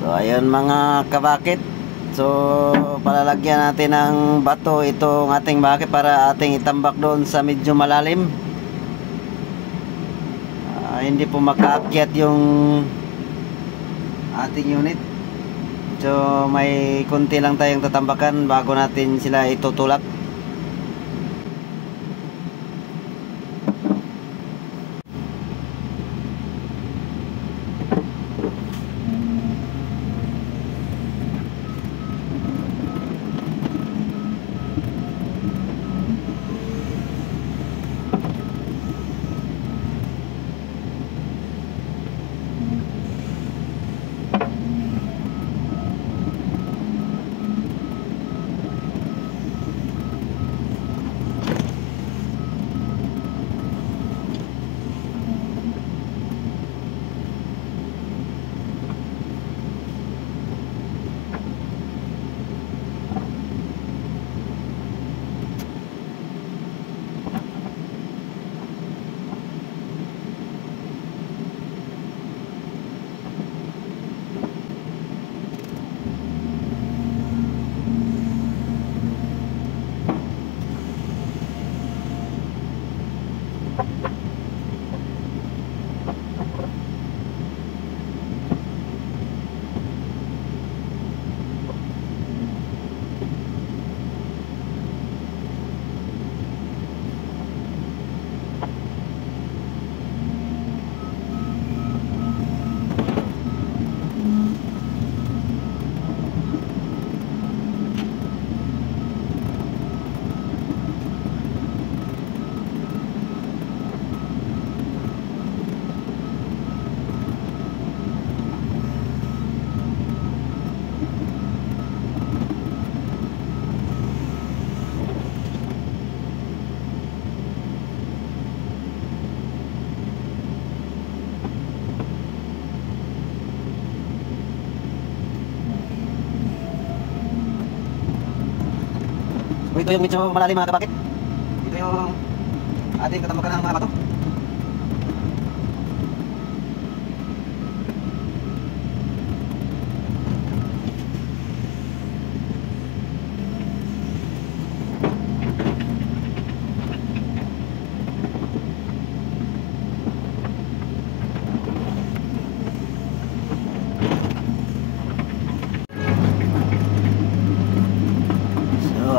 So ayun mga kabakit. So palalagyan natin ng bato itong ating bakit para ating itambak doon sa medyo malalim. Hindi po makaakyat yung ating unit. So may konti lang tayong tatambakan bago natin sila itutulak. Ito yung medyo malalim mga kabakit. Ito yung ating tatambakan ng mga bato.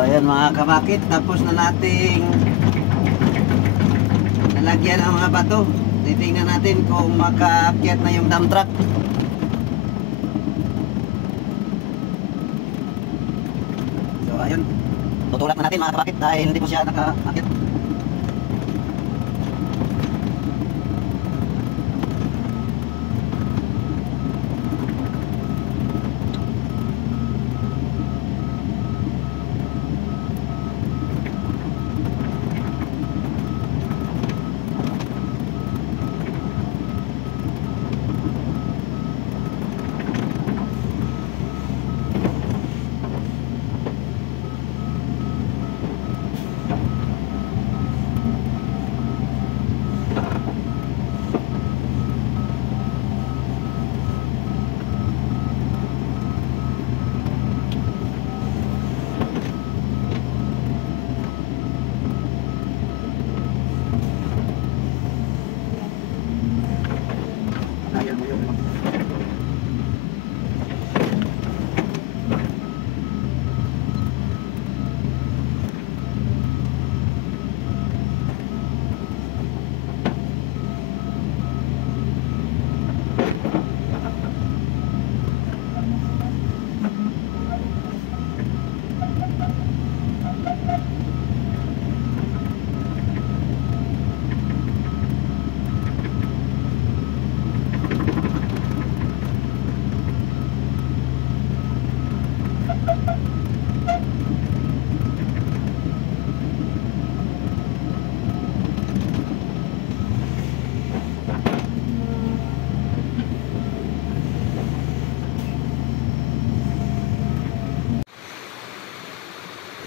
Ayan mga kabakit, tapos na nating nalagyan ang mga bato. Titingnan natin kung makaakyat na yung dump truck. So ayun, tutulak na natin mga kabakit dahil hindi po siya nakaakyat.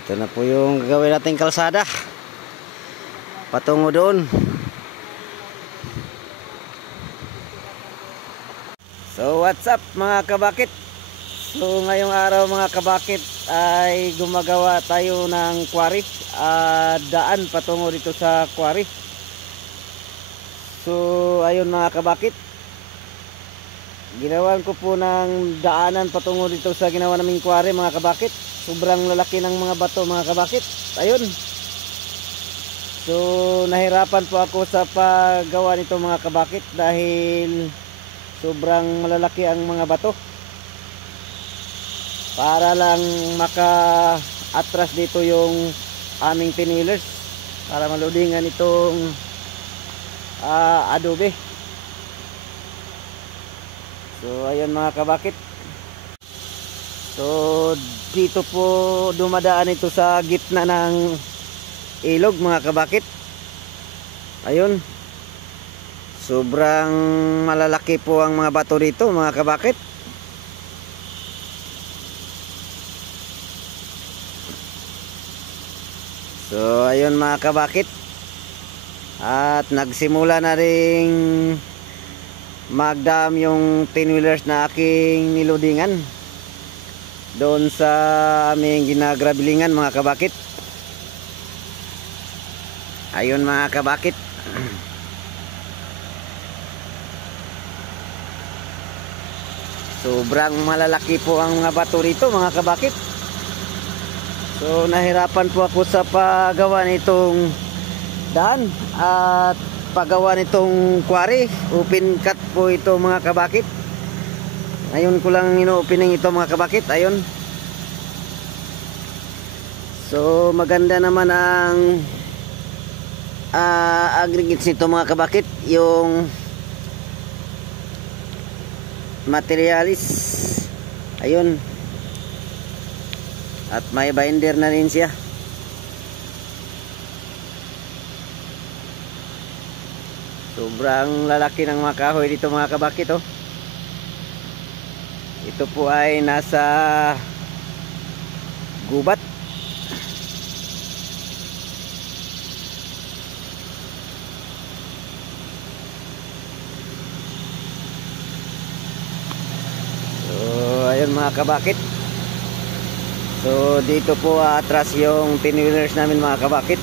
Ito na po yung gagawin nating kalsada patungo doon. So what's up mga kabakit? So ngayong araw mga kabakit ay gumagawa tayo ng quarry, daan patungo dito sa quarry. So ayun mga kabakit, ginawan ko po ng daanan patungo dito sa ginawa naming quarry mga kabakit. Sobrang lalaki ng mga bato mga kabakit. Ayun. So nahirapan po ako sa paggawa nito mga kabakit dahil sobrang malalaki ang mga bato. Para lang maka-atras dito yung aming pinwheelers para maludingan itong adobe. So ayun mga kabakit. So dito po dumadaan ito sa gitna ng ilog mga kabakit. Ayun. Sobrang malalaki po ang mga bato dito mga kabakit. So ayun mga kabakit, at nagsimula na ring magdam yung pinwheelers na aking niludingan doon sa aming ginagrabilingan mga kabakit. Ayun mga kabakit. Sobrang malalaki po ang mga bato rito mga kabakit. So nahirapan po ako sa paggawa nitong daan at paggawa nitong quarry. Open cut po ito mga kabakit. Ngayon ko lang ino-opening ito mga kabakit. Ayun. So maganda naman ang aggregates nito mga kabakit. Yung materialis. Ayun. At may binder na rin siya. Sobrang lalaki ng mga kahoy dito mga kabakit oh. Ito po ay nasa gubat. So ayun mga kabakit. So dito po atras yung pinwheelers namin mga kabakit.